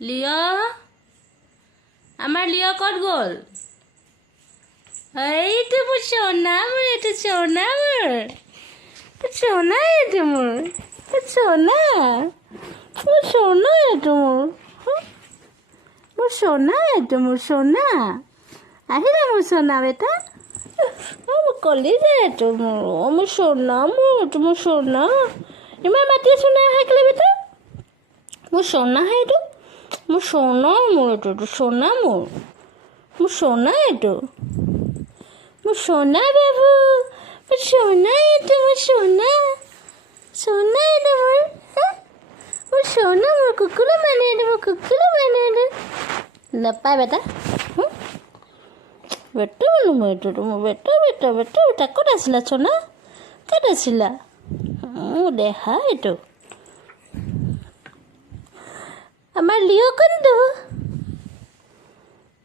Leo আমাৰ Leo ক'ত গ'ল এইটো মোৰ সোনা মোৰ এইটো সোনা মোৰ সোনা এইটো মোৰ সোনা এইটো মোৰ সোনা এইটো মোৰ সোনা আহিলে মোৰ সোনা বেটা মোৰ কলিজা এইটো মোৰ সোনা মোৰ সোনা ইমান মাতি আছো নাই আহিলে বেটা মোৰ সোনা হে এইটো মোৰ সোনা মোৰ এইটো সোনা মোৰ সোনা এইটো মোৰ সোনা বাবু মোৰ সোনা এইটো মোৰ সোনা এইটো মোৰ সোনা মোৰ কুকুৰ মানে এইটো নাপায় বেটা বেটা বোলো মই এইটো মোৰ বেটা ক'ত আছিলা সোনা ক'ত আছিলা দেখা এইটো আমাৰ লিঅ কোনটো